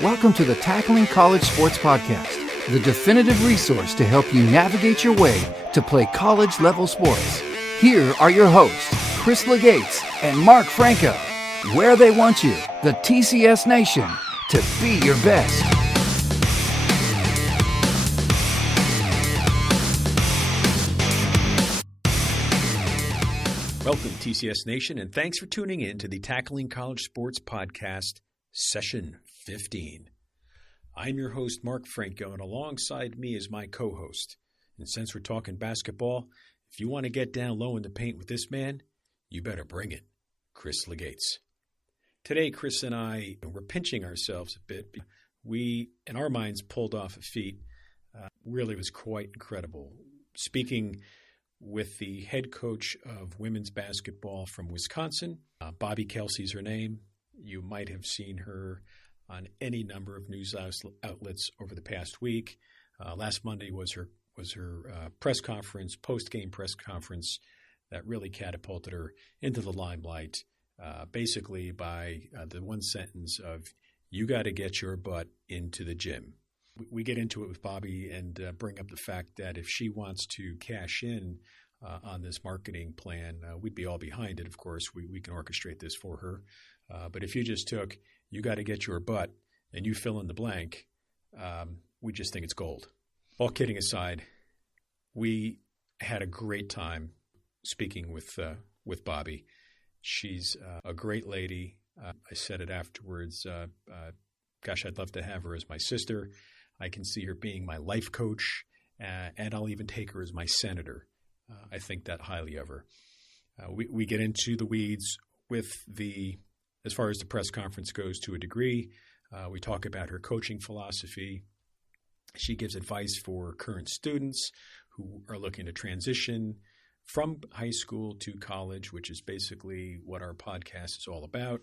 Welcome to the Tackling College Sports Podcast, the definitive resource to help you navigate your way to play college-level sports. Here are your hosts, Chris Legates and Mark Franco, where they want you, the TCS Nation, to be your best. Welcome, TCS Nation, and thanks for tuning in to the Tackling College Sports Podcast, Session 15. I'm your host, Mark Franco, and alongside me is my co-host. And since we're talking basketball, if you want to get down low in the paint with this man, you better bring it, Chris Legates. Today, Chris and I, we're pinching ourselves a bit. We, in our minds, pulled off a feat. Really was quite incredible. Speaking with the head coach of women's basketball from Wisconsin. Bobbie Kelsey is her name. You might have seen her on any number of news outlets over the past week. Last Monday was her press conference, post-game press conference that really catapulted her into the limelight, basically by the one sentence of, "You got to get your butt into the gym." We get into it with Bobbie and bring up the fact that if she wants to cash in on this marketing plan, we'd be all behind it, of course. We can orchestrate this for her. But if you just took, "You got to get your butt," and you fill in the blank, we just think it's gold. All kidding aside, we had a great time speaking with Bobbie. She's a great lady. I said it afterwards. Gosh, I'd love to have her as my sister. I can see her being my life coach, and I'll even take her as my senator. I think that highly of her. We get into the weeds with as far as the press conference goes to a degree. We talk about her coaching philosophy. She gives advice for current students who are looking to transition from high school to college, which is basically what our podcast is all about.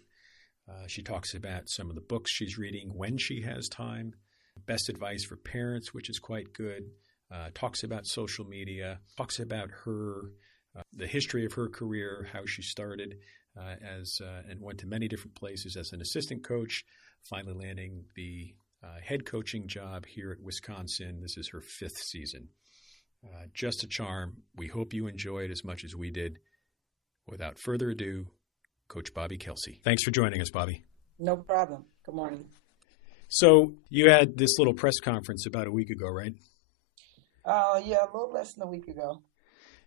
She talks about some of the books she's reading when she has time. Best advice for parents, which is quite good. Talks about social media, talks about the history of her career, how she started and went to many different places as an assistant coach, finally landing the head coaching job here at Wisconsin. This is her 5th season. Just a charm. We hope you enjoy it as much as we did. Without further ado, Coach Bobbie Kelsey. Thanks for joining us, Bobbie. No problem. Good morning. So you had this little press conference about a week ago, right? Yeah, a little less than a week ago.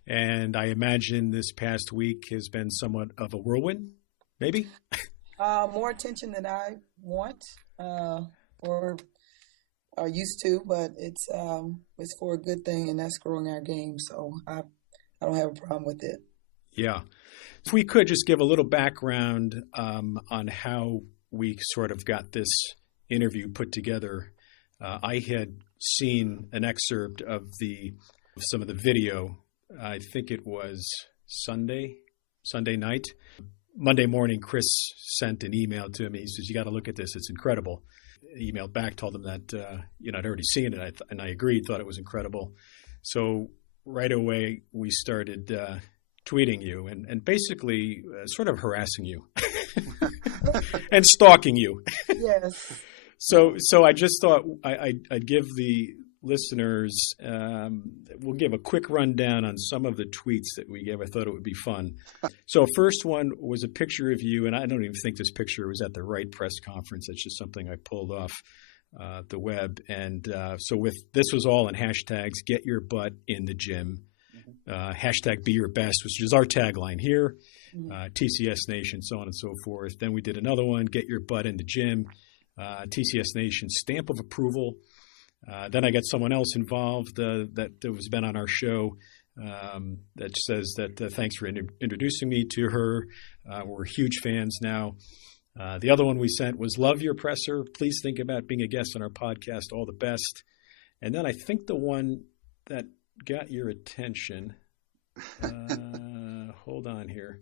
And I imagine this past week has been somewhat of a whirlwind, maybe? More attention than I want or are used to, but it's for a good thing, and that's growing our game. So I don't have a problem with it. Yeah. If we could just give a little background on how we sort of got this interview put together. I had seen an excerpt of some of the video. I think it was Sunday night. Monday morning, Chris sent an email to me. He says, "You got to look at this. It's incredible." I emailed back, told him that I'd already seen it, and I agreed, thought it was incredible. So right away, we started tweeting you and basically sort of harassing you and stalking you. Yes. So I just thought I'd give the listeners, we'll give a quick rundown on some of the tweets that we gave. I thought it would be fun. So first one was a picture of you, and I don't even think this picture was at the right press conference. It's just something I pulled off the web. And so this was all in hashtags, "Get your butt in the gym," hashtag "Be your best," which is our tagline here, TCS Nation, so on and so forth. Then we did another one, "Get your butt in the gym," TCS Nation stamp of approval. Then I got someone else involved that has been on our show that says that thanks for introducing me to her. We're huge fans now. The other one we sent was, "Love your presser. Please think about being a guest on our podcast. All the best." And then I think the one that got your attention, hold on here,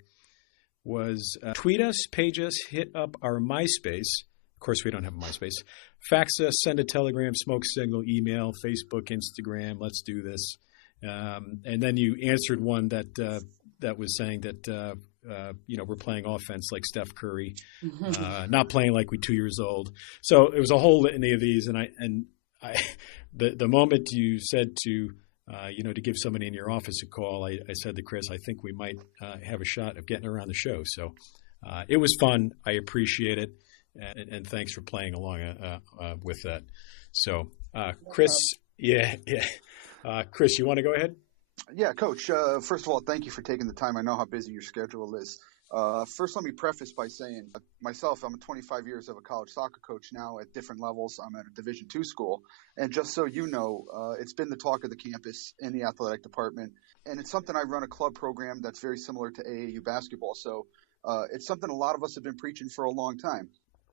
was tweet us, page us, hit up our MySpace. Of course, we don't have a MySpace. Fax us, send a telegram, smoke signal, email, Facebook, Instagram. Let's do this. And then you answered one that was saying that we're playing offense like Steph Curry, not playing like we're 2 years old. So it was a whole litany of these. The moment you said to give somebody in your office a call, I said to Chris, I think we might have a shot of getting her on the show. So it was fun. I appreciate it. And thanks for playing along with that. So, Chris, Chris, you want to go ahead? Yeah, Coach. First of all, thank you for taking the time. I know how busy your schedule is. First, let me preface by saying myself, I'm 25 years of a college soccer coach now at different levels. I'm at a Division II school. And just so you know, it's been the talk of the campus in the athletic department. And it's something I run a club program that's very similar to AAU basketball. So it's something a lot of us have been preaching for a long time.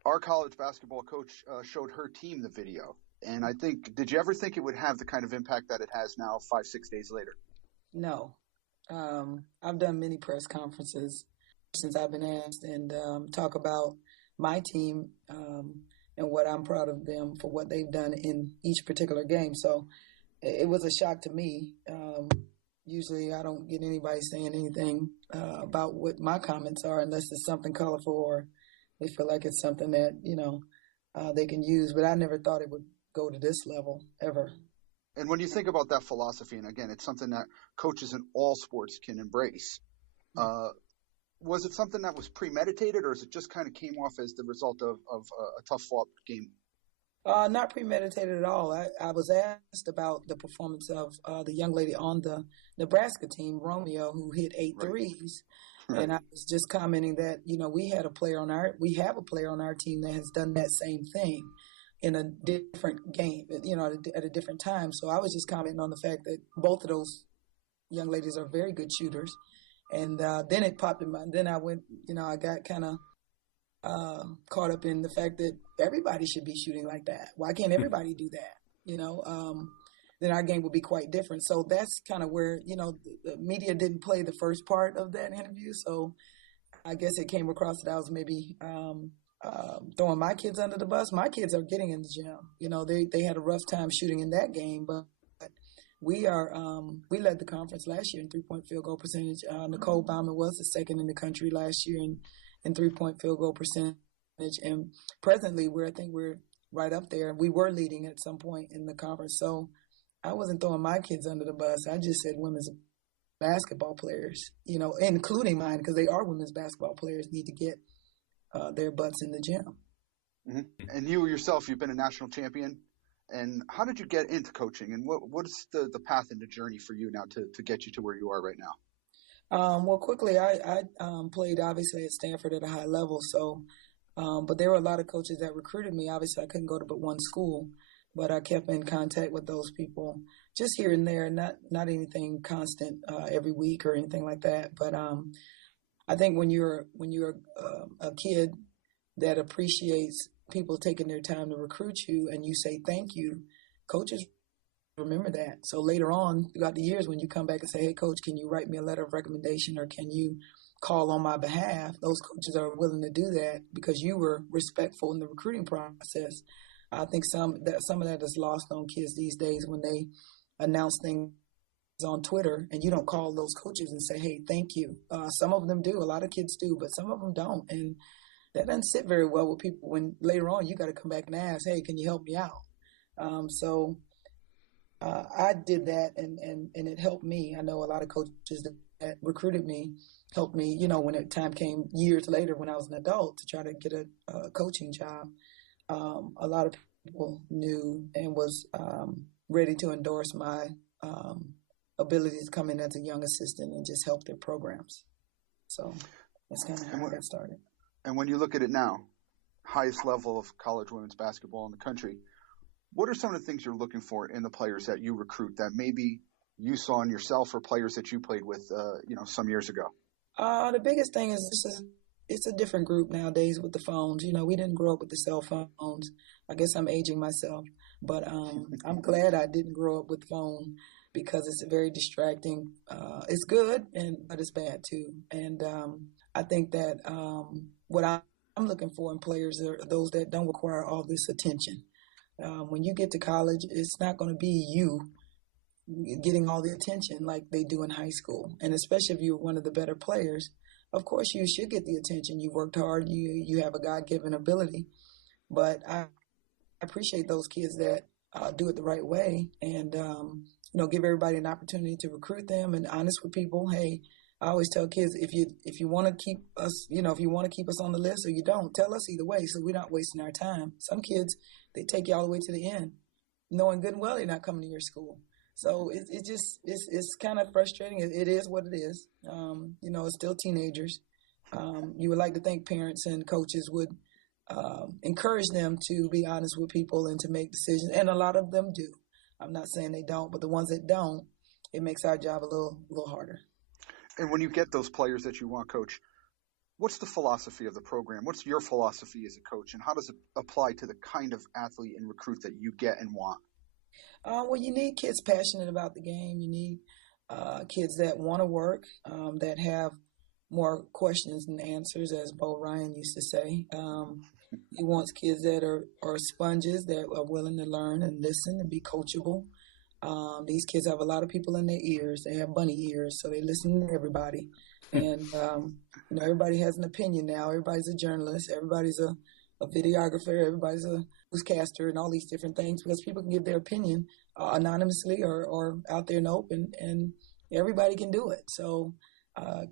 Our college basketball coach showed her team the video. And I think, did you ever think it would have the kind of impact that it has now 5-6 days later? No. I've done many press conferences since I've been asked and talk about my team and what I'm proud of them for what they've done in each particular game. So it was a shock to me. Usually I don't get anybody saying anything about what my comments are unless it's something colorful or they feel like it's something that, they can use. But I never thought it would go to this level ever. And when you think about that philosophy, and again, it's something that coaches in all sports can embrace, was it something that was premeditated, or is it just kind of came off as the result of a tough fought game? Not premeditated at all. I was asked about the performance of the young lady on the Nebraska team, Romeo, who hit 8 threes. Right. And I was just commenting that, we have a player on our team that has done that same thing in a different game, at a different time. So I was just commenting on the fact that both of those young ladies are very good shooters. And then it popped in my, then I went, I got kind of caught up in the fact that everybody should be shooting like that. Why can't everybody do that? Then our game would be quite different. So that's kind of where, the media didn't play the first part of that interview. So I guess it came across that I was maybe throwing my kids under the bus. My kids are getting in the gym. They had a rough time shooting in that game, but we led the conference last year in 3-point field goal percentage. Nicole Bauman was the second in the country last year in 3-point field goal percentage. And presently we're right up there. We were leading at some point in the conference. So I wasn't throwing my kids under the bus. I just said women's basketball players, including mine, because they are women's basketball players, need to get their butts in the gym. Mm-hmm. And you yourself, you've been a national champion. And how did you get into coaching? And what is the path and the journey for you now to get you to where you are right now? Well, quickly, I played obviously at Stanford at a high level. So, but there were a lot of coaches that recruited me. Obviously, I couldn't go to but one school, but I kept in contact with those people just here and there, not anything constant every week or anything like that. But I think when you're a kid that appreciates people taking their time to recruit you and you say thank you, coaches remember that. So later on throughout the years when you come back and say, hey, coach, can you write me a letter of recommendation or can you call on my behalf? Those coaches are willing to do that because you were respectful in the recruiting process. I think some of that is lost on kids these days when they announce things on Twitter and you don't call those coaches and say, hey, thank you. Some of them do. A lot of kids do, but some of them don't. And that doesn't sit very well with people when later on you got to come back and ask, hey, can you help me out? So I did that and it helped me. I know a lot of coaches that recruited me helped me, when the time came years later when I was an adult to try to get a coaching job. A lot of people knew and was ready to endorse my ability to come in as a young assistant and just help their programs. So that's kind of how I got started. And when you look at it now, highest level of college women's basketball in the country, what are some of the things you're looking for in the players that you recruit that maybe you saw in yourself or players that you played with, some years ago? The biggest thing is it's a different group nowadays with the phones. We didn't grow up with the cell phones. I guess I'm aging myself, but I'm glad I didn't grow up with the phone because it's very distracting. It's good, but it's bad too. And I think that what I'm looking for in players are those that don't require all this attention. When you get to college, it's not going to be you getting all the attention like they do in high school. And especially if you're one of the better players, of course you should get the attention. You worked hard. You have a God-given ability. But I appreciate those kids that do it the right way and, give everybody an opportunity to recruit them and honest with people. Hey, I always tell kids, if you want to keep us, if you want to keep us on the list or you don't, tell us either way so we're not wasting our time. Some kids, they take you all the way to the end, knowing good and well they're not coming to your school. So it's kind of frustrating. It is what it is. It's still teenagers. You would like to think parents and coaches would encourage them to be honest with people and to make decisions. And a lot of them do. I'm not saying they don't, but the ones that don't, it makes our job a little harder. And when you get those players that you want, Coach, what's the philosophy of the program? What's your philosophy as a coach, and how does it apply to the kind of athlete and recruit that you get and want? Well, you need kids passionate about the game. You need kids that want to work, that have more questions than answers, as Bo Ryan used to say. He wants kids that are sponges, that are willing to learn and listen and be coachable. These kids have a lot of people in their ears. They have bunny ears, so they listen to everybody. And, everybody has an opinion now. Everybody's a journalist. Everybody's a videographer. Everybody's a newscaster and all these different things because people can give their opinion anonymously or out there in the open, and everybody can do it. So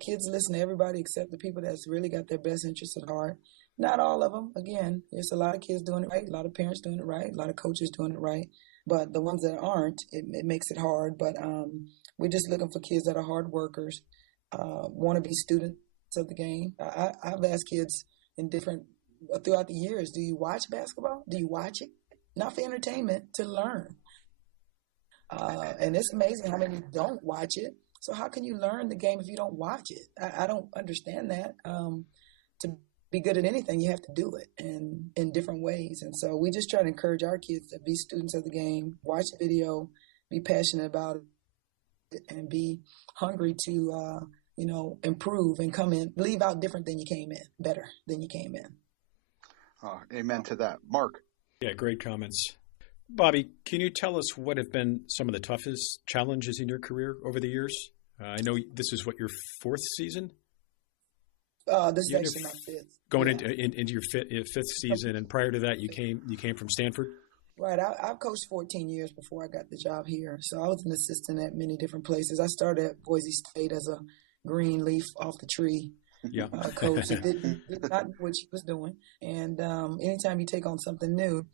kids listen to everybody except the people that's really got their best interests at heart. Not all of them. Again, there's a lot of kids doing it right, a lot of parents doing it right, a lot of coaches doing it right. But the ones that aren't, it makes it hard. But we're just looking for kids that are hard workers, want to be students of the game. I've asked kids throughout the years, do you watch basketball? Do you watch it? Not for entertainment, to learn. And it's amazing how many don't watch it. So how can you learn the game if you don't watch it? I don't understand that. To be good at anything, you have to do it in different ways. And so we just try to encourage our kids to be students of the game, watch the video, be passionate about it, and be hungry to, improve and come in, leave out different than you came in, better than you came in. Amen to that. Mark. Yeah, great comments. Bobbie, can you tell us what have been some of the toughest challenges in your career over the years? I know this is your fourth season? This is actually my fifth. Going into your fifth season, and prior to that, you came from Stanford? Right. I've coached 14 years before I got the job here. So I was an assistant at many different places. I started at Boise State as a green leaf off the tree coach. Did not know what she was doing. And anytime you take on something new,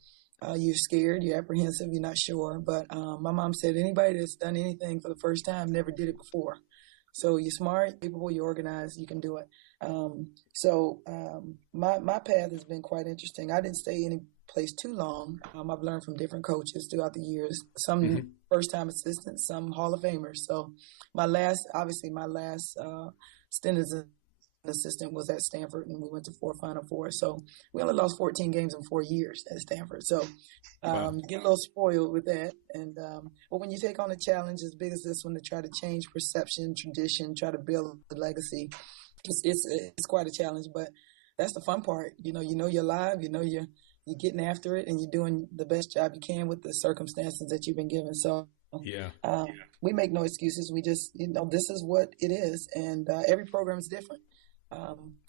you're scared, you're apprehensive, you're not sure. But my mom said anybody that's done anything for the first time never did it before. So you're smart, capable, you're organized, you can do it. My path has been quite interesting. I didn't stay any place too long. I've learned from different coaches throughout the years. Some first-time assistants, some Hall of Famers. So my last stint as an assistant was at Stanford, and we went to 4 Final Fours. So we only lost 14 games in 4 years at Stanford. So get a little spoiled with that. And but when you take on a challenge as big as this one to try to change perception, tradition, try to build a legacy, it's quite a challenge. But that's the fun part. You know you're live. You're getting after it, and you're doing the best job you can with the circumstances that you've been given. So we make no excuses. We just this is what it is, and every program is different.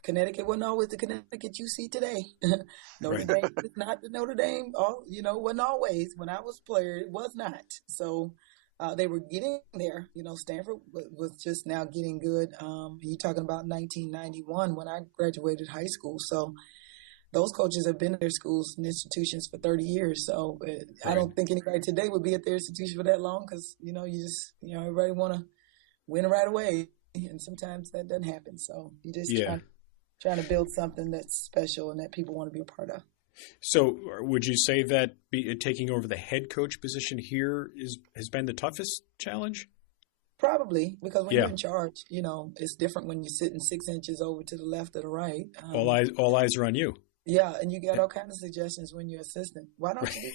Connecticut wasn't always the Connecticut you see today. Notre Dame is not the Notre Dame. Wasn't always. When I was a player, it was not. So they were getting there. Stanford was just now getting good. You're talking about 1991 when I graduated high school. So those coaches have been at their schools and institutions for 30 years. So I don't think anybody today would be at their institution for that long because, everybody want to win right away. And sometimes that doesn't happen. So you just trying to build something that's special and that people want to be a part of. So would you say that taking over the head coach position here has been the toughest challenge? Probably, because when you're in charge, it's different when you're sitting 6 inches over to the left or the right. All eyes are on you. Yeah, and you get all kinds of suggestions when you're assistant. Why don't you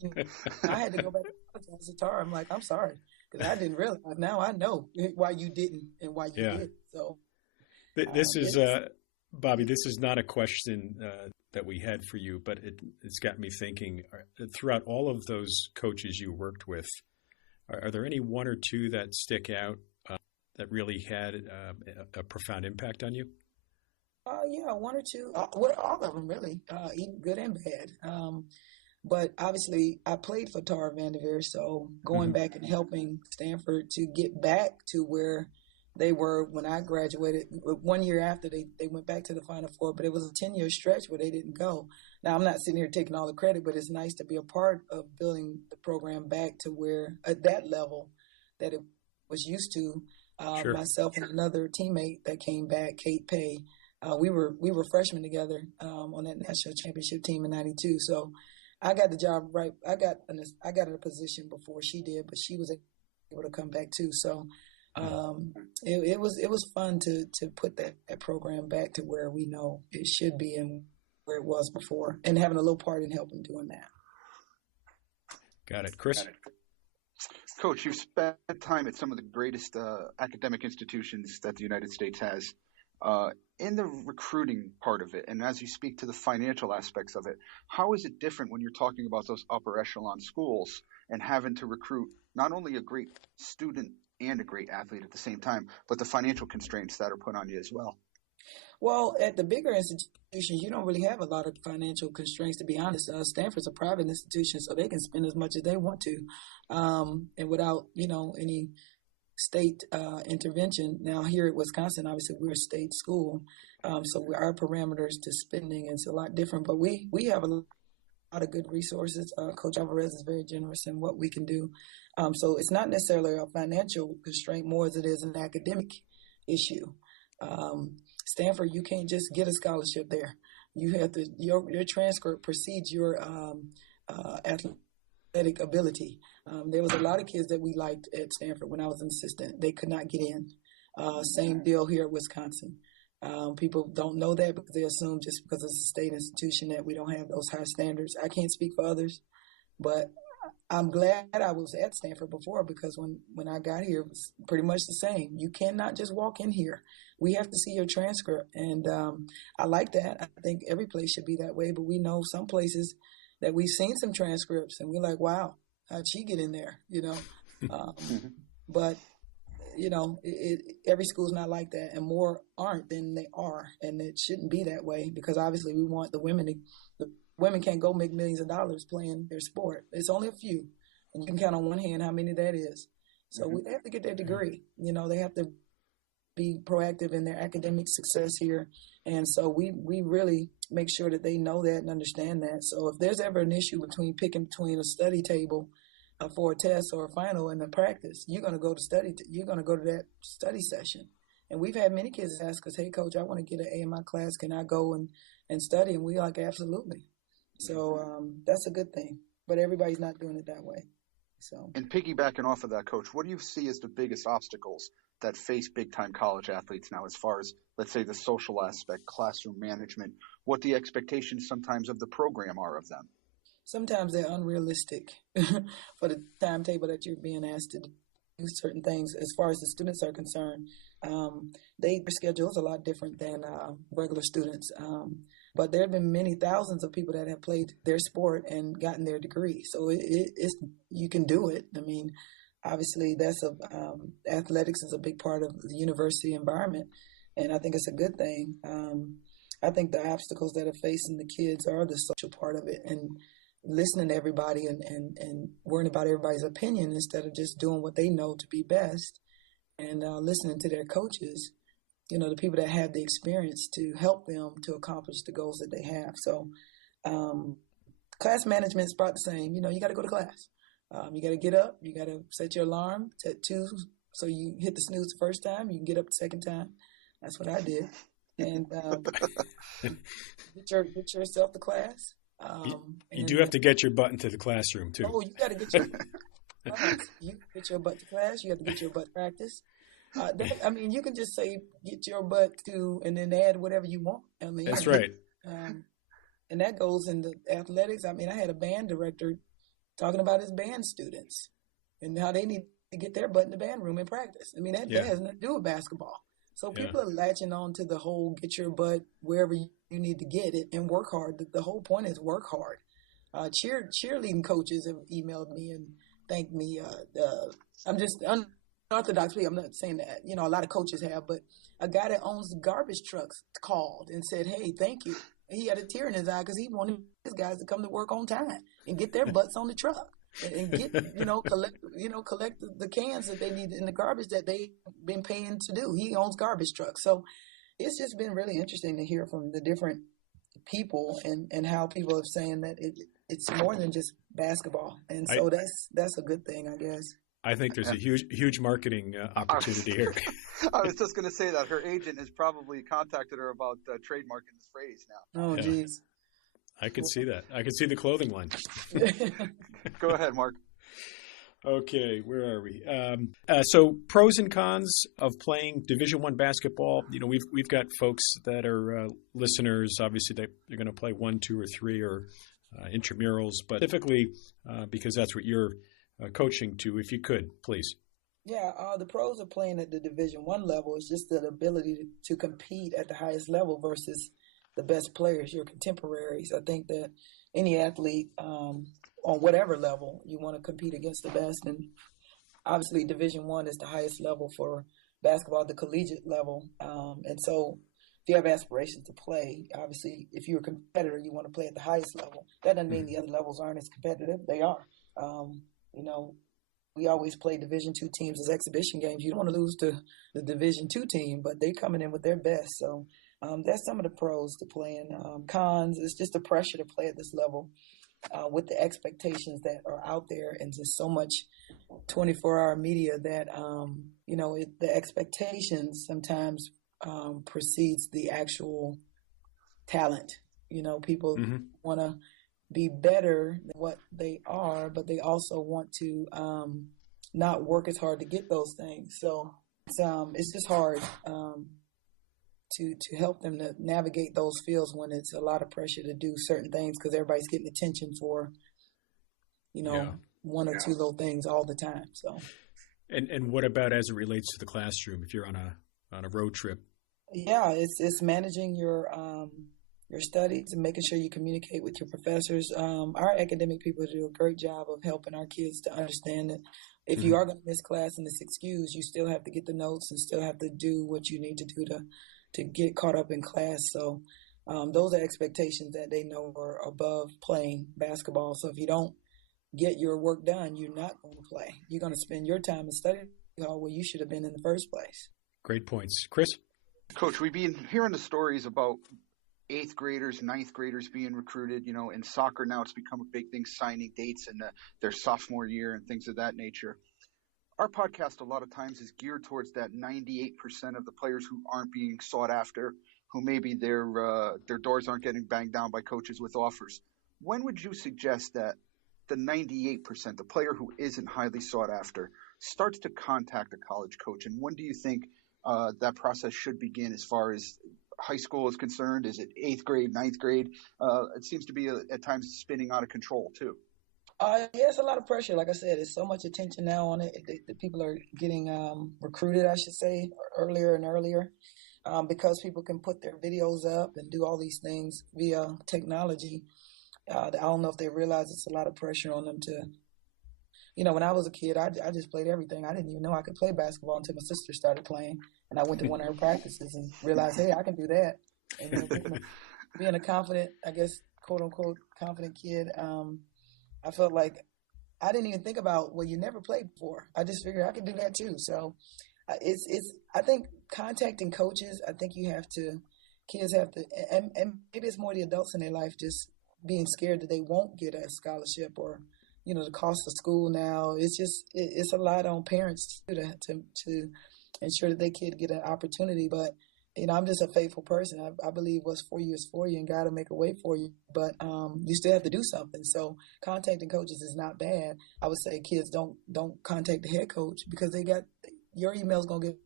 do that? I had to go back to Tara. I'm like, I'm sorry, because I didn't realize. Now I know why you didn't and why you did. So this is Bobbie. This is not a question that we had for you, but it's got me thinking. Throughout all of those coaches you worked with, are there any one or two that stick out that really had a profound impact on you? Yeah, one or two. Well, all of them really, even good and bad. But obviously, I played for Tara Vanderveer, so going back and helping Stanford to get back to where they were when I graduated. 1 year after they went back to the Final Four, but it was a 10-year stretch where they didn't go. Now, I'm not sitting here taking all the credit, but it's nice to be a part of building the program back to where, at that level that it was used to. Sure. Myself and another teammate that came back, Kate Pay, we were freshmen together on that national championship team in '92. So I got the job right. I got in a position before she did, but she was able to come back too. So it was fun to put that program back to where we know it should be and where it was before, and having a little part in helping doing that. Got it, Chris. Coach, you've spent time at some of the greatest academic institutions that the United States has. In the recruiting part of it, and as you speak to the financial aspects of it, how is it different when you're talking about those upper echelon schools and having to recruit not only a great student and a great athlete at the same time, but the financial constraints that are put on you as well? Well, at the bigger institutions, you don't really have a lot of financial constraints, to be honest. Stanford's a private institution, so they can spend as much as they want to, and without, any state intervention. Now, here at Wisconsin, obviously, we're a state school, so our parameters to spending is a lot different. But we have a lot of good resources. Coach Alvarez is very generous in what we can do. So it's not necessarily a financial constraint more as it is an academic issue. Stanford, you can't just get a scholarship there. You have to, your transcript precedes your athletic ability. There was a lot of kids that we liked at Stanford when I was an assistant. They could not get in. Same deal here at Wisconsin. People don't know that because they assume just because it's a state institution that we don't have those high standards. I can't speak for others, but I'm glad I was at Stanford before, because when I got here, it was pretty much the same. You cannot just walk in here. We have to see your transcript. And I like that. I think every place should be that way, but we know some places that we've seen some transcripts and we're like, wow, how'd she get in there? But every school's not like that, and more aren't than they are. And it shouldn't be that way, because obviously we want the women can't go make millions of dollars playing their sport. It's only a few, and you can count on one hand how many that is. So they have to get their degree. They have to be proactive in their academic success here. And so we really make sure that they know that and understand that. So if there's ever an issue picking between a study table for a test or a final and a practice, you're going to go to that study session. And we've had many kids ask us, hey, Coach, I want to get an A in my class. Can I go and study? And we like, absolutely. So that's a good thing. But everybody's not doing it that way. So. And piggybacking off of that, Coach, what do you see as the biggest obstacles that face big-time college athletes now, as far as, let's say, the social aspect, classroom management, what the expectations sometimes of the program are of them? Sometimes they're unrealistic for the timetable that you're being asked to do certain things. As far as the students are concerned, their schedule is a lot different than regular students. But there have been many thousands of people that have played their sport and gotten their degree. So you can do it. I mean, obviously, athletics is a big part of the university environment, and I think it's a good thing. I think the obstacles that are facing the kids are the social part of it, and listening to everybody and worrying about everybody's opinion instead of just doing what they know to be best, and listening to their coaches, the people that have the experience to help them to accomplish the goals that they have. So class management is about the same. You got to go to class. You got to get up. You got to set your alarm at 2, so you hit the snooze the first time. You can get up the second time. That's what I did. And get yourself to class. You do have to get your butt into the classroom, too. Oh, you got to get your you get your butt to class. You have to get your butt practice. You can just say get your butt to, and then add whatever you want. That's right. And that goes into athletics. I had a band director talking about his band students and how they need to get their butt in the band room and practice. That has nothing to do with basketball. So people are latching on to the whole get your butt wherever you need to get it and work hard. The whole point is work hard. Cheerleading coaches have emailed me and thanked me. I'm Orthodox people, I'm not saying that, a lot of coaches have, but a guy that owns garbage trucks called and said, hey, thank you. He had a tear in his eye because he wanted his guys to come to work on time and get their butts on the truck and get, collect the cans that they need in the garbage that they've been paying to do. He owns garbage trucks. So it's just been really interesting to hear from the different people and how people are saying that it's more than just basketball. And so that's a good thing, I guess. I think there's a huge marketing opportunity here. I was just going to say that her agent has probably contacted her about trademarking this phrase now. Oh, geez. I could see that. I could see the clothing line. Go ahead, Mark. Okay, where are we? So pros and cons of playing Division I basketball. We've got folks that are listeners. Obviously, they're going to play 1, 2, or 3 or intramurals, but typically because that's what you're coaching to, if you could, please. Yeah, the pros of playing at the Division I level is just the ability to compete at the highest level versus the best players, your contemporaries. I think that any athlete on whatever level, you want to compete against the best. And obviously Division I is the highest level for basketball at the collegiate level. And so if you have aspirations to play, obviously if you're a competitor, you want to play at the highest level. That doesn't mean the other levels aren't as competitive. They are. We always play Division II teams as exhibition games. You don't want to lose to the Division II team, but they're coming in with their best. So that's some of the pros to playing. Cons, it's just the pressure to play at this level with the expectations that are out there and just so much 24-hour media that, the expectations sometimes precedes the actual talent. People want to be better than what they are, but they also want to not work as hard to get those things. So it's just hard to help them to navigate those fields when it's a lot of pressure to do certain things because everybody's getting attention for, one or two little things all the time. So, and what about as it relates to the classroom? If you're on a road trip? Yeah, it's managing your studies and making sure you communicate with your professors. Our academic people do a great job of helping our kids to understand that if you are going to miss class and it's excused, you still have to get the notes and still have to do what you need to do to get caught up in class. So those are expectations that they know are above playing basketball. So if you don't get your work done, you're not going to play. You're going to spend your time in study hall where you should have been in the first place. Great points. Chris? Coach, we've been hearing the stories about 8th graders, 9th graders being recruited. In soccer now it's become a big thing, signing dates in their sophomore year and things of that nature. Our podcast a lot of times is geared towards that 98% of the players who aren't being sought after, who maybe their doors aren't getting banged down by coaches with offers. When would you suggest that the 98%, the player who isn't highly sought after, starts to contact a college coach? And when do you think that process should begin as far as high school is concerned? Is it 8th grade, 9th grade? It seems to be at times spinning out of control too. Yeah, it's a lot of pressure. Like I said, there's so much attention now on it. The people are getting recruited, I should say, earlier and earlier because people can put their videos up and do all these things via technology. I don't know if they realize it's a lot of pressure on them to, when I was a kid, I just played everything. I didn't even know I could play basketball until my sister started playing. And I went to one of her practices and realized, hey, I can do that. And being a confident, I guess, quote unquote, confident kid, I felt like I didn't even think about, well, you never played before. I just figured I could do that too. So I think contacting coaches, I think kids have to, and maybe it's more the adults in their life just being scared that they won't get a scholarship or, the cost of school now. It's a lot on parents too, to ensure that their kid get an opportunity. But, I'm just a faithful person. I believe what's for you is for you and God will make a way for you. But you still have to do something. So contacting coaches is not bad. I would say kids don't contact the head coach because your email's going to get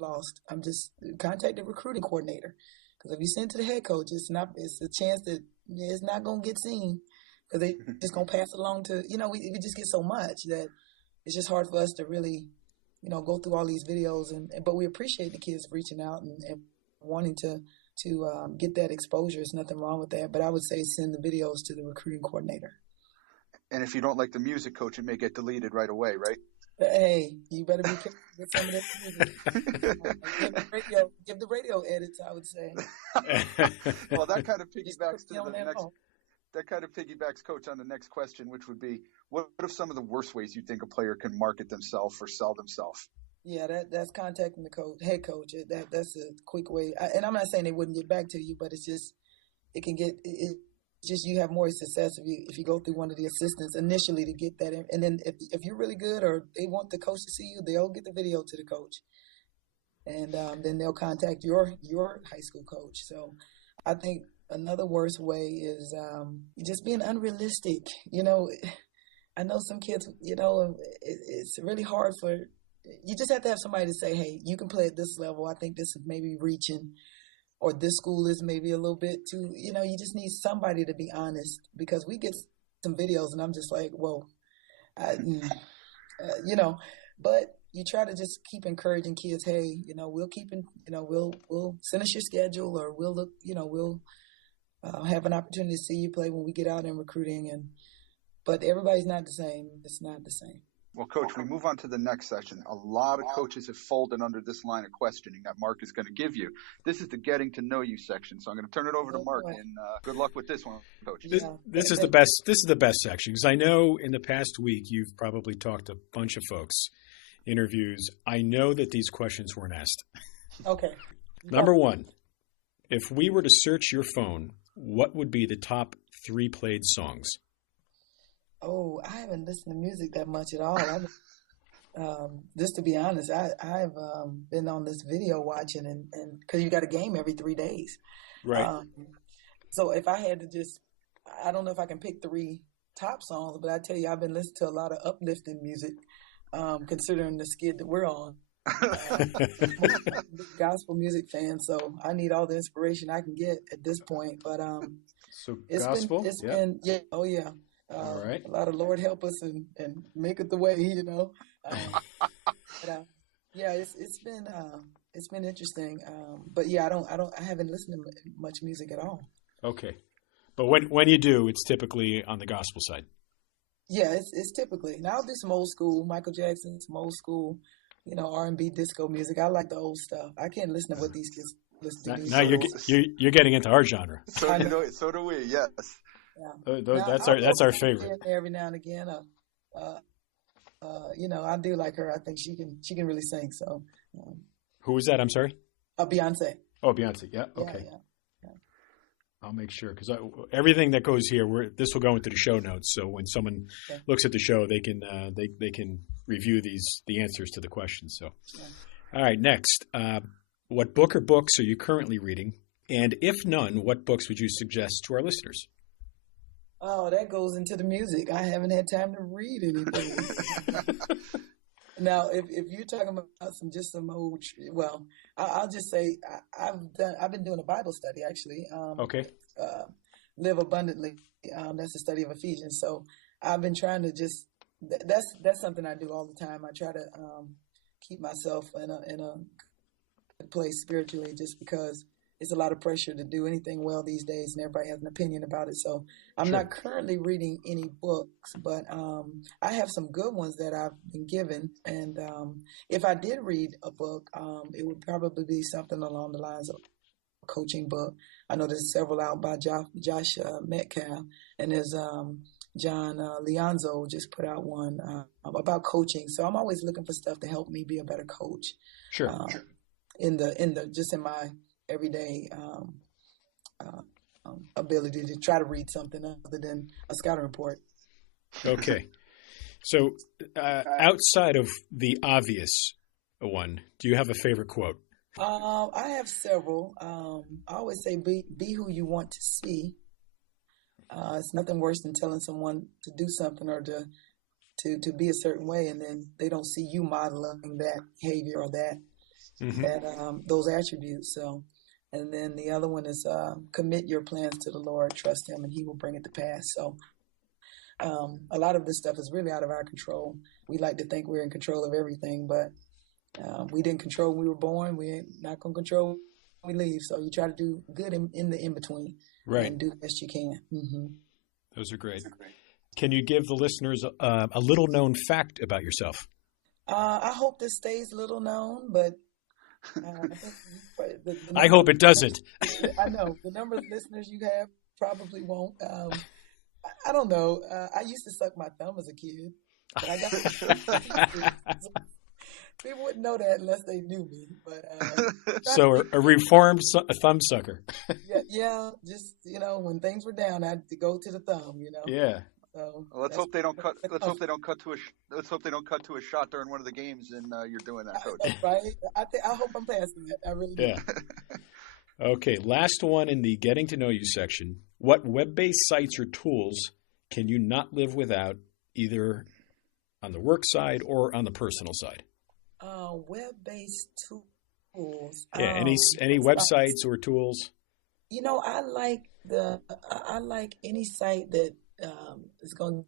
lost. I'm just contact the recruiting coordinator. Because if you send it to the head coach, it's a chance that it's not going to get seen. Because they just going to pass it along to, we just get so much that it's just hard for us to really, go through all these videos. But we appreciate the kids reaching out and wanting to get that exposure. There's nothing wrong with that. But I would say send the videos to the recruiting coordinator. And if you don't like the music, coach, it may get deleted right away, right? Hey, you better be careful with some of that music. Give the radio edits, I would say. Well, that kind of piggybacks to on the that next. phone. That kind of piggybacks, Coach, on the next question, which would be, what are some of the worst ways you think a player can market themselves or sell themselves? Yeah, that's contacting the head coach. That's a quick way. And I'm not saying they wouldn't get back to you, but it's just you have more success if you go through one of the assistants initially to get that in. And then if you're really good or they want the coach to see you, they'll get the video to the coach, and then they'll contact your high school coach. So I think another worst way is just being unrealistic. I know some kids, it's really hard you just have to have somebody to say, hey, you can play at this level. I think this is maybe reaching, or this school is maybe a little bit too, you just need somebody to be honest, because we get some videos and I'm just like, whoa, but you try to just keep encouraging kids. Hey, we'll keep in, we'll finish your schedule, or we'll look, we'll have an opportunity to see you play when we get out in recruiting. But everybody's not the same. It's not the same. Well, Coach, we move on to the next session. A lot of coaches have folded under this line of questioning that Mark is going to give you. This is the getting to know you section. So I'm going to turn it over to Mark, and good luck with this one, Coach. This is the best. This is the best section, because I know in the past week you've probably talked to a bunch of folks, interviews. I know that these questions weren't asked. Okay. Number one, if we were to search your phone, what would be the top 3 played songs? Oh, I haven't listened to music that much at all. Just to be honest, I've been on this video watching, and because you got a game every 3 days. Right. So if I had to I don't know if I can pick 3 top songs, but I tell you, I've been listening to a lot of uplifting music, considering the skid that we're on. Gospel music fan, so I need all the inspiration I can get at this point. But so it's gospel, been oh yeah. All right. A lot of Lord help us and make it the way, yeah, it's been interesting. But yeah, I haven't listened to much music at all. Okay, but when you do, it's typically on the gospel side. Yeah, it's typically. Now I'll do some old school Michael Jackson, some old school, R&B disco music. I like the old stuff. I can't listen to what these kids listen to. Now you're getting into our genre. So do we. Yes. Yeah. That's our favorite. Every now and again, I do like her. I think she can really sing. So, who was that? I'm sorry. Beyonce. Oh, Beyonce. Yeah. Okay. Yeah. I'll make sure, because everything that goes here, this will go into the show notes. So when someone looks at the show, they can they can review the answers to the questions. So, all right. Next, what book or books are you currently reading? And if none, what books would you suggest to our listeners? Oh, that goes into the music. I haven't had time to read anything. Now, if you're talking about some old, well, I'll just say I've been doing a Bible study actually. Okay. Live abundantly. That's the study of Ephesians. So I've been trying to that's something I do all the time. I try to keep myself in a good place spiritually, just because it's a lot of pressure to do anything well these days, and everybody has an opinion about it. So I'm not currently reading any books, but I have some good ones that I've been given. And if I did read a book, it would probably be something along the lines of a coaching book. I know there's several out by Josh Metcalf, and there's John Leonzo just put out one about coaching. So I'm always looking for stuff to help me be a better coach. Sure. In my everyday ability to try to read something other than a scouting report. Okay. So outside of the obvious one, do you have a favorite quote? I have several. I always say be who you want to see. It's nothing worse than telling someone to do something or to be a certain way, and then they don't see you modeling that behavior or that those attributes. So, and then the other one is commit your plans to the Lord, trust Him, and He will bring it to pass. So, a lot of this stuff is really out of our control. We like to think we're in control of everything, but we didn't control when we were born. We ain't not gonna control when we leave. So you try to do good in the in between, right? And do the best you can. Mm-hmm. Those are great. Can you give the listeners a little known fact about yourself? I hope this stays little known, but I think the I number hope of it doesn't. I know the number of listeners you have probably won't. I don't know. I used to suck my thumb as a kid, but I got people wouldn't know that unless they knew me. But So a reformed thumb sucker. yeah, just when things were down, I had to go to the thumb. Yeah. So Well, let's hope they don't cut. Let's hope they don't cut to a shot during one of the games, and you're doing that, Coach. Right? I hope I'm passing that. I really do. Yeah. Okay, last one in the getting to know you section. What web-based sites or tools can you not live without, either on the work side or on the personal side? Web-based tools. Yeah, any websites or tools? I like any site that is going to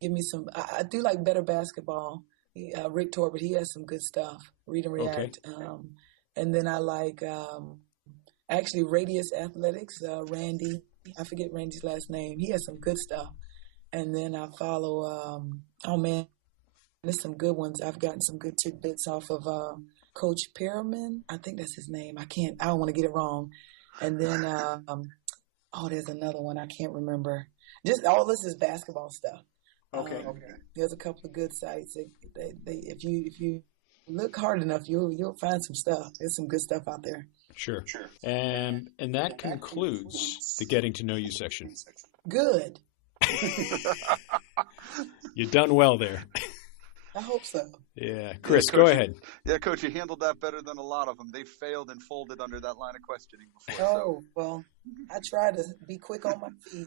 give me some. I do like Better Basketball. Rick Torbert, he has some good stuff. Read and React. Okay. And then I like actually Radius Athletics. Randy, I forget Randy's last name. He has some good stuff. And then I follow. Oh man, there's some good ones. I've gotten some good tidbits off of Coach Perriman. I think that's his name. I don't want to get it wrong. And then there's another one I can't remember. Just all this is basketball stuff. Okay. There's a couple of good sites. If you look hard enough, you'll find some stuff. There's some good stuff out there. Sure. And that concludes the getting to know you section. Good. You've done well there. I hope so. Yeah. Chris, Coach, go ahead. Yeah, Coach, you handled that better than a lot of them. They failed and folded under that line of questioning before. Oh, well, I try to be quick on my feet.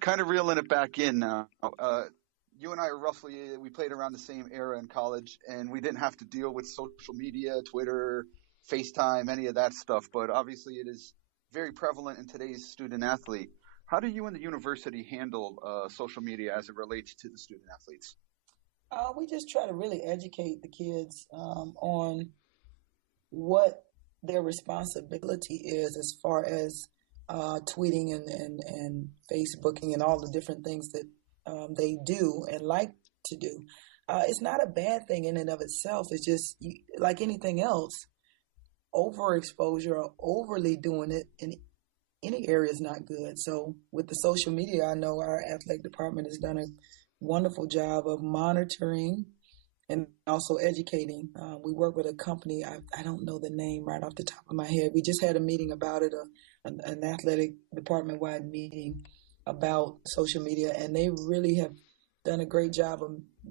Kind of reeling it back in now. You and I are we played around the same era in college, and we didn't have to deal with social media, Twitter, FaceTime, any of that stuff. But obviously it is very prevalent in today's student athlete. How do you and the university handle social media as it relates to the student athletes? We just try to really educate the kids on what their responsibility is as far as tweeting and Facebooking and all the different things that they do and like to do. It's not a bad thing in and of itself. It's just like anything else, overexposure or overly doing it in any area is not good. So with the social media, I know our athletic department has done a wonderful job of monitoring and also educating. We work with a company, I don't know the name right off the top of my head. We just had a meeting about it, an athletic department-wide meeting about social media, and they really have done a great job of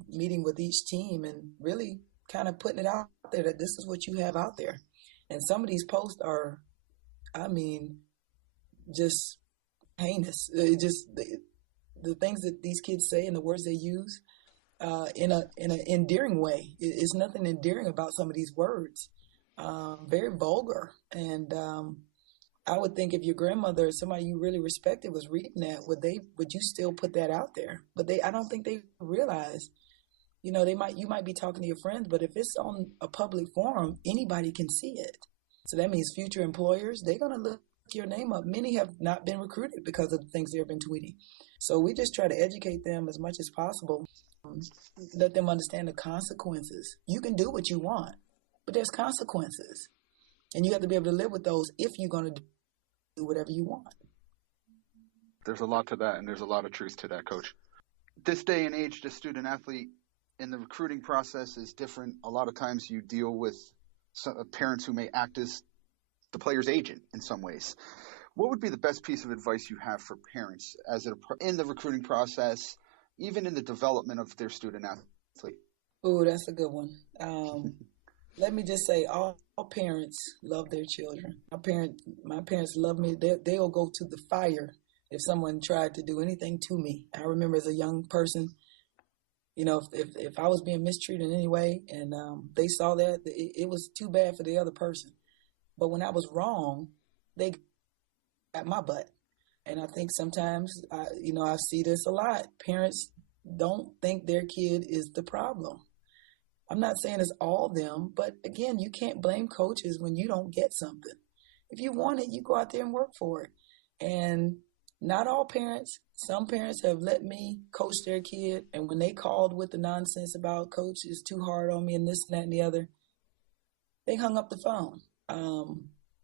meeting with each team and really kind of putting it out there that this is what you have out there. And some of these posts are, just heinous. The things that these kids say and the words they use in an endearing way. It's nothing endearing about some of these words. Very vulgar. And I would think if your grandmother or somebody you really respected was reading that, would you still put that out there? But I don't think they realize. You might be talking to your friends, but if it's on a public forum, anybody can see it. So that means future employers, they're going to look your name up. Many have not been recruited because of the things they've been tweeting. So we just try to educate them as much as possible, let them understand the consequences. You can do what you want, but there's consequences. And you have to be able to live with those if you're going to do whatever you want. There's a lot to that, and there's a lot of truth to that, Coach. This day and age, the student athlete in the recruiting process is different. A lot of times you deal with parents who may act as the player's agent in some ways. What would be the best piece of advice you have for parents in the recruiting process, even in the development of their student athlete? Oh, that's a good one. Let me just say, all parents love their children. My parents love me. They'll go to the fire if someone tried to do anything to me. I remember as a young person, if I was being mistreated in any way and they saw that, it was too bad for the other person. But when I was wrong, they got my butt. And I think sometimes, I see this a lot. Parents don't think their kid is the problem. I'm not saying it's all them, but again, you can't blame coaches when you don't get something. If you want it, you go out there and work for it. And, Not all parents. Some parents have let me coach their kid, and when they called with the nonsense about coach is too hard on me and this and that and the other, they hung up the phone.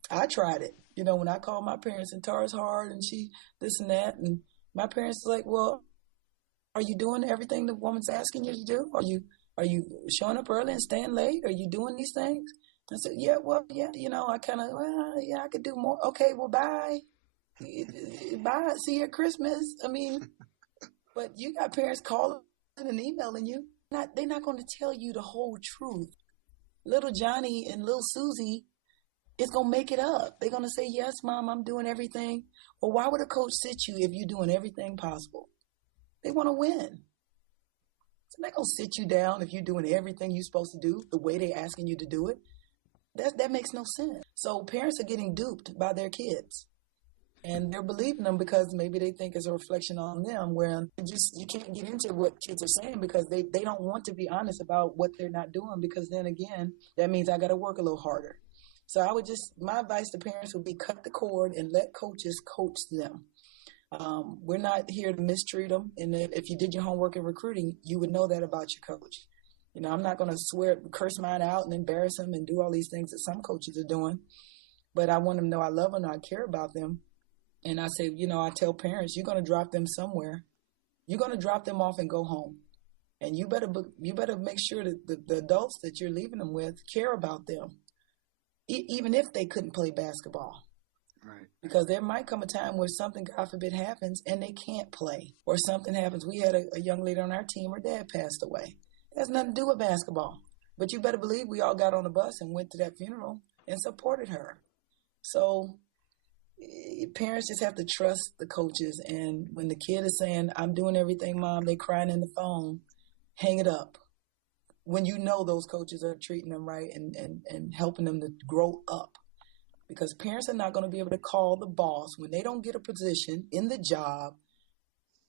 I tried it. When I called my parents and Tara's hard and she this and that, and my parents were like, well, are you doing everything the woman's asking you to do? Are you showing up early and staying late? Are you doing these things? I said, yeah, I kind of, I could do more. Okay, well, bye. Bye. See you at Christmas. But you got parents calling and emailing you. They're not going to tell you the whole truth. Little Johnny and little Susie is going to make it up. They're going to say, yes, Mom, I'm doing everything. Well, why would a coach sit you if you're doing everything possible? They want to win. So they're going to sit you down if you're doing everything you're supposed to do the way they're asking you to do it. That makes no sense. So parents are getting duped by their kids. And they're believing them because maybe they think it's a reflection on them, where you can't get into what kids are saying because they don't want to be honest about what they're not doing, because then again, that means I got to work a little harder. So my advice to parents would be cut the cord and let coaches coach them. We're not here to mistreat them. And if you did your homework in recruiting, you would know that about your coach. I'm not going to curse mine out and embarrass them and do all these things that some coaches are doing. But I want them to know I love them, I care about them. And I say, I tell parents, you're going to drop them somewhere. You're going to drop them off and go home. And you better make sure that the adults that you're leaving them with care about them, even if they couldn't play basketball. Right. Because there might come a time where something, God forbid, happens and they can't play, or something happens. We had a young lady on our team, her dad passed away. It has nothing to do with basketball. But you better believe we all got on the bus and went to that funeral and supported her. So parents just have to trust the coaches. And when the kid is saying, I'm doing everything, Mom, they crying in the phone, hang it up. When those coaches are treating them right and helping them to grow up. Because parents are not going to be able to call the boss when they don't get a position in the job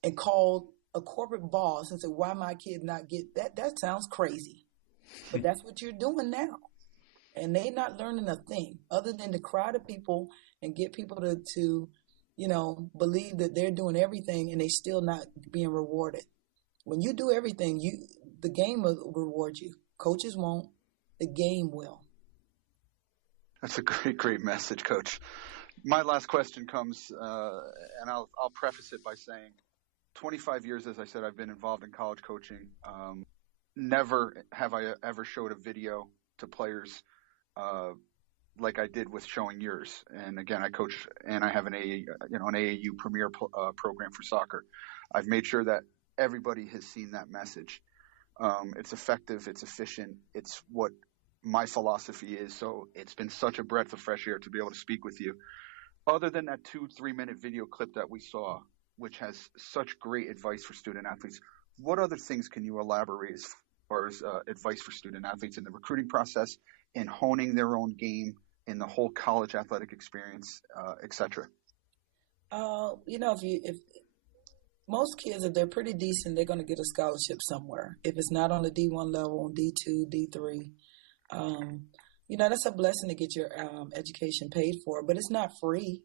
and call a corporate boss and say, why my kid not get that? That sounds crazy. But that's what you're doing now. And they're not learning a thing other than to cry to people and get people to believe that they're doing everything and they still not being rewarded. When you do everything, the game will reward you. Coaches won't. The game will. That's a great message, Coach. My last question comes, and I'll preface it by saying, 25 years, as I said, I've been involved in college coaching. Never have I ever showed a video to players like I did with showing yours. And again, I coach and I have an AAU premier program for soccer. I've made sure that everybody has seen that message. It's effective, it's efficient, it's what my philosophy is. So it's been such a breath of fresh air to be able to speak with you. Other than that 2-3 minute video clip that we saw, which has such great advice for student athletes, what other things can you elaborate as far as advice for student athletes in the recruiting process, in honing their own game, in the whole college athletic experience, et cetera? If most kids, if they're pretty decent, they're going to get a scholarship somewhere. If it's not on the D1 level, on D2, D3, that's a blessing to get your education paid for, but it's not free.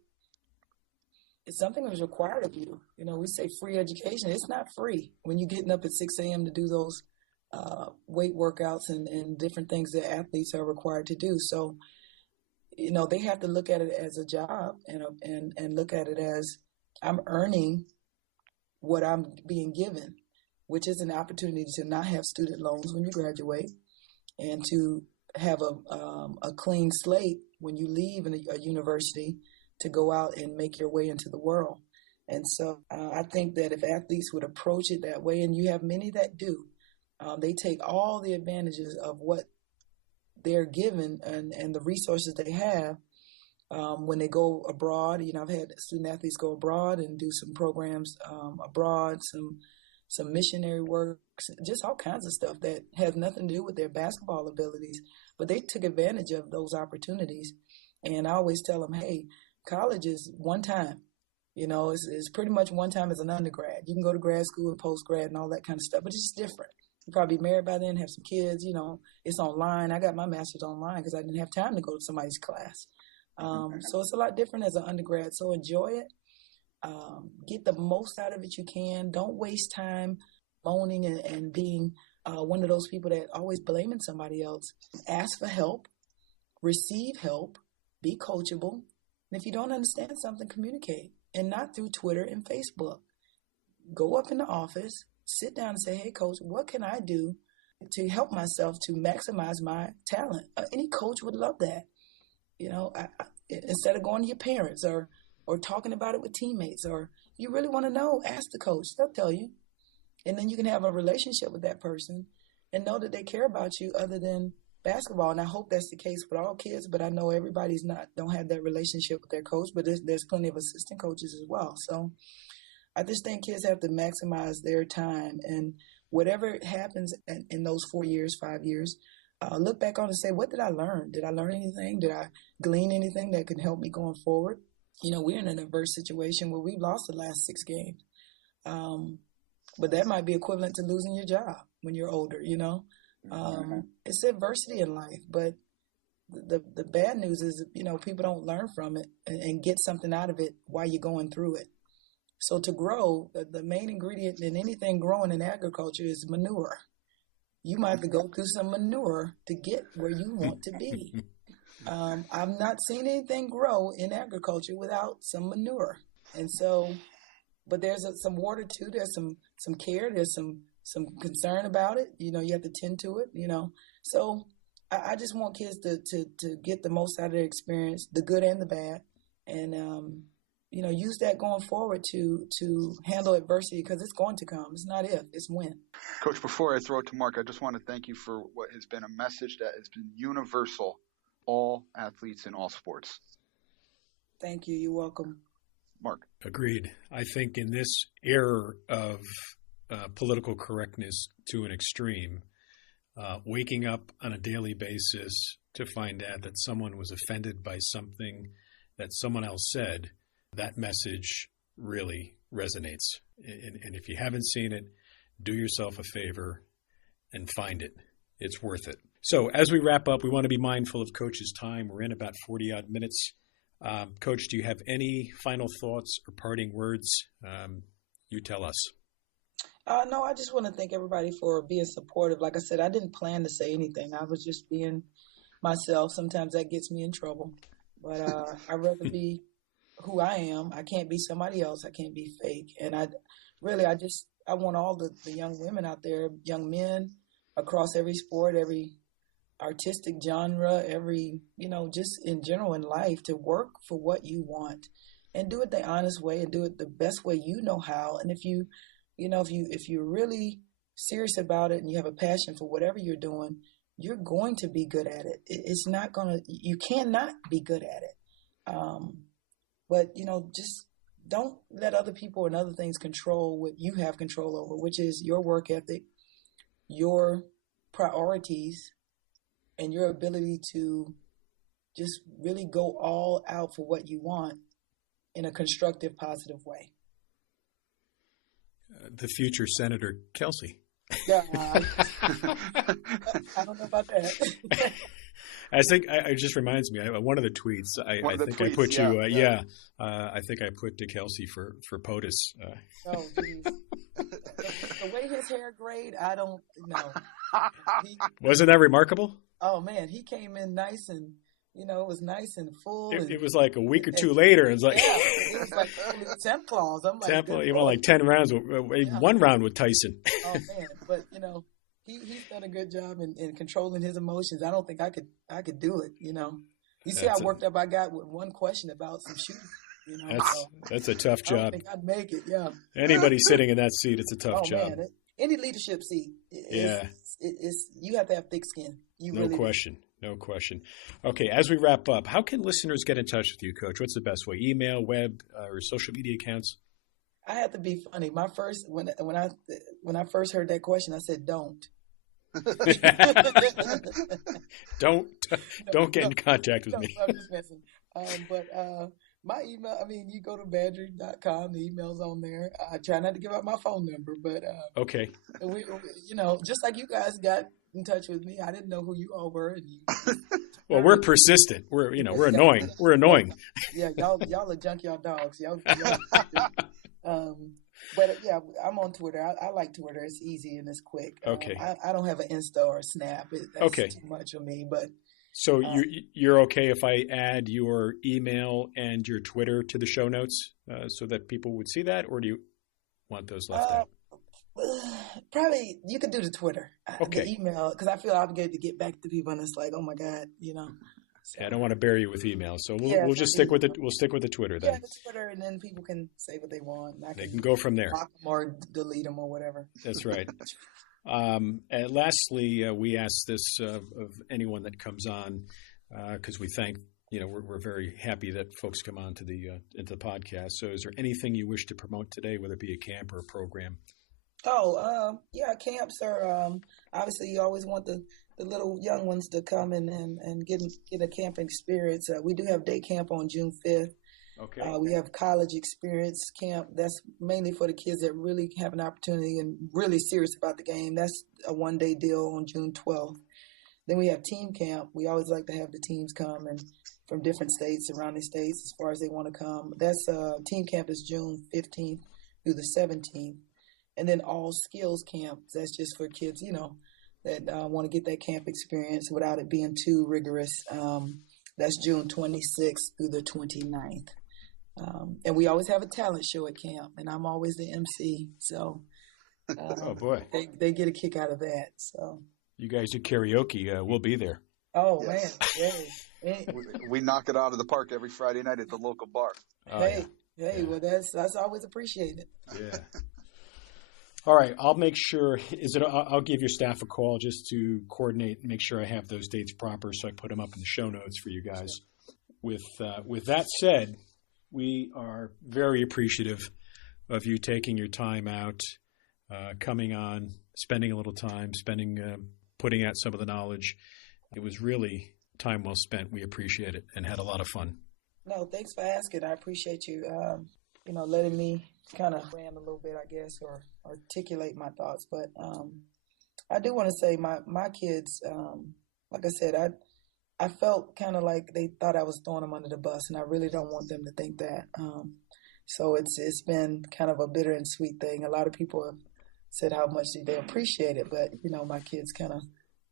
It's something that was required of you. We say free education. It's not free when you're getting up at 6 a.m. to do those weight workouts and different things that athletes are required to do. So, they have to look at it as a job and look at it as I'm earning what I'm being given, which is an opportunity to not have student loans when you graduate and to have a clean slate when you leave a university to go out and make your way into the world. And so I think that if athletes would approach it that way, and you have many that do, they take all the advantages of what they're given and the resources they have when they go abroad. I've had student athletes go abroad and do some programs abroad, some missionary work, just all kinds of stuff that has nothing to do with their basketball abilities, but they took advantage of those opportunities. And I always tell them, hey, college is one time. It's pretty much one time as an undergrad. You can go to grad school and post-grad and all that kind of stuff, but it's just different. You probably be married by then, have some kids, it's online. I got my master's online because I didn't have time to go to somebody's class. So it's a lot different as an undergrad. So enjoy it. Get the most out of it you can. Don't waste time moaning and being one of those people that always blaming somebody else. Ask for help, receive help, be coachable. And if you don't understand something, communicate, and not through Twitter and Facebook. Go up in the office, sit down and say, hey, coach, what can I do to help myself to maximize my talent? Any coach would love that. You know, instead of going to your parents or talking about it with teammates, or you really want to know, ask the coach. They'll tell you. And then you can have a relationship with that person and know that they care about you other than basketball. And I hope that's the case with all kids, but I know everybody's don't have that relationship with their coach, but there's plenty of assistant coaches as well. So I just think kids have to maximize their time, and whatever happens in those 4 years, 5 years, look back on and say, what did I learn? Did I learn anything? Did I glean anything that could help me going forward? You know, we're in an adverse situation where we've lost the last 6 games. But that might be equivalent to losing your job when you're older, you know. It's adversity in life, but the bad news is, you know, people don't learn from it and get something out of it while you're going through it. So to grow, the main ingredient in anything growing in agriculture is manure. You might have to go through some manure to get where you want to be. I've not seen anything grow in agriculture without some manure. And so, but there's some water too. There's some care. There's some concern about it. You know, you have to tend to it, you know. So I just want kids to get the most out of their experience, the good and the bad. And, you know, use that going forward to handle adversity, because it's going to come. It's not if, it's when. Coach, before I throw it to Mark, I just want to thank you for what has been a message that has been universal, all athletes in all sports. Thank you. You're welcome. Mark. Agreed. I think in this era of political correctness to an extreme, waking up on a daily basis to find out that someone was offended by something that someone else said, that message really resonates. And if you haven't seen it, do yourself a favor and find it. It's worth it. So as we wrap up, we want to be mindful of Coach's time. We're in about 40-odd minutes. Coach, do you have any final thoughts or parting words? You tell us. No, I just want to thank everybody for being supportive. Like I said, I didn't plan to say anything. I was just being myself. Sometimes that gets me in trouble. But I'd rather be who I am. I can't be somebody else. I can't be fake. And I want all the young women out there, young men across every sport, every artistic genre, every, you know, just in general in life, to work for what you want and do it the honest way and do it the best way you know how. And if you're really serious about it and you have a passion for whatever you're doing, you're going to be good at it. You cannot be good at it. But, you know, just don't let other people and other things control what you have control over, which is your work ethic, your priorities, and your ability to just really go all out for what you want in a constructive, positive way. The future Senator Kelsey. Yeah, I don't know about that. I think it just reminds me. One of the tweets. I think I put to Kelsey for POTUS. Oh, geez. The way his hair grayed, I don't know. Wasn't that remarkable? Oh man, he came in nice and, you know, it was nice and full. It was like a week or two later. It was like, it was like temp clause. I'm like, he won like 10 rounds. One round with Tyson. Oh man, but you know, he's done a good job in controlling his emotions. I don't think I could do it. You know, you see how worked up I got with one question about some shooting. You know, that's a tough job. I don't think I'd make it. Yeah. Anybody sitting in that seat, it's a tough job. Man, any leadership seat. You have to have thick skin. No question. Okay, as we wrap up, how can listeners get in touch with you, Coach? What's the best way? Email, web, or social media accounts? I had to be funny. When I first heard that question, I said, "Don't." Don't get in contact with me. I'm just messing. But my email, you go to badger.com. The email's on there. I try not to give out my phone number, but okay. We, just like you guys got in touch with me, I didn't know who you all were, and you Well, we're persistent. We're annoying. We're annoying. Yeah, y'all are junkyard dogs. But yeah, I'm on Twitter. I like Twitter. It's easy and it's quick. Okay. I don't have an Insta or a Snap. That's too much for me. But so you're okay if I add your email and your Twitter to the show notes so that people would see that, or do you want those left out? Probably you could do the Twitter, okay. The email, because I feel obligated to get back to people, and it's like, oh my God, So, I don't want to bury you with email, so we'll just stick with it. We'll stick with the Twitter then. Yeah, the Twitter, and then people can say what they want. They can go from there. Block them or delete them or whatever. That's right. And lastly, we ask this of anyone that comes on because we thank. We're very happy that folks come on to into the podcast. So, is there anything you wish to promote today, whether it be a camp or a program? Oh, yeah, camps are obviously you always want the little young ones to come and get a camping experience. We do have day camp on June 5th. Okay. We have college experience camp. That's mainly for the kids that really have an opportunity and really serious about the game. That's a one-day deal on June 12th. Then we have team camp. We always like to have the teams come and from different states, surrounding states, as far as they want to come. That's team camp is June 15th through the 17th. And then all skills camp, that's just for kids, that want to get that camp experience without it being too rigorous. That's June 26th through the 29th. And we always have a talent show at camp, and I'm always the MC. So oh, boy. They get a kick out of that. So you guys do karaoke. We'll be there. Oh, yes. Man. Hey. We knock it out of the park every Friday night at the local bar. Oh, hey, yeah. Well, that's always appreciated. Yeah. All right, I'll make sure. I'll give your staff a call just to coordinate and make sure I have those dates proper, so I put them up in the show notes for you guys. With that said, we are very appreciative of you taking your time out, coming on, spending a little time, putting out some of the knowledge. It was really time well spent. We appreciate it and had a lot of fun. No, thanks for asking. I appreciate you, letting me kind of ram a little bit, I guess, or articulate my thoughts. But I do want to say my kids, like I said, I felt kind of like they thought I was throwing them under the bus, and I really don't want them to think that. So it's been kind of a bitter and sweet thing. A lot of people have said how much they appreciate it, but, my kids kind of,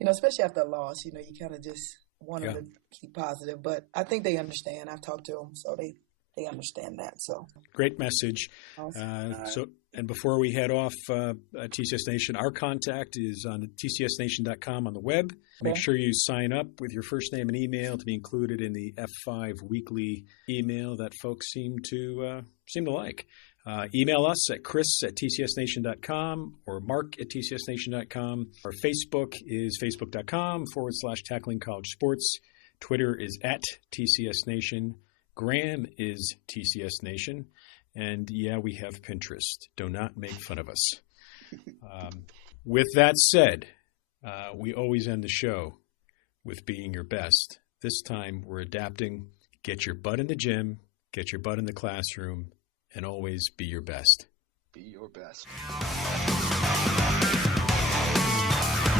especially after a loss, you kind of just want them to keep positive. But I think they understand. I've talked to them, so they understand that. So great message. Awesome. And before we head off, TCS Nation, our contact is on tcsnation.com on the web. Okay. Make sure you sign up with your first name and email to be included in the F5 weekly email that folks seem to like. Email us at chris@tcsnation.com or mark@tcsnation.com. Our Facebook is facebook.com/tackling college sports. Twitter is @TCSNation. Graham is TCS Nation. And yeah, we have Pinterest. Do not make fun of us. With that said, we always end the show with being your best. This time we're adapting. Get your butt in the gym, get your butt in the classroom, and always be your best. Be your best.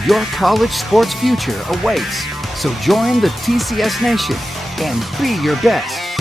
Your college sports future awaits. So join the TCS Nation and be your best.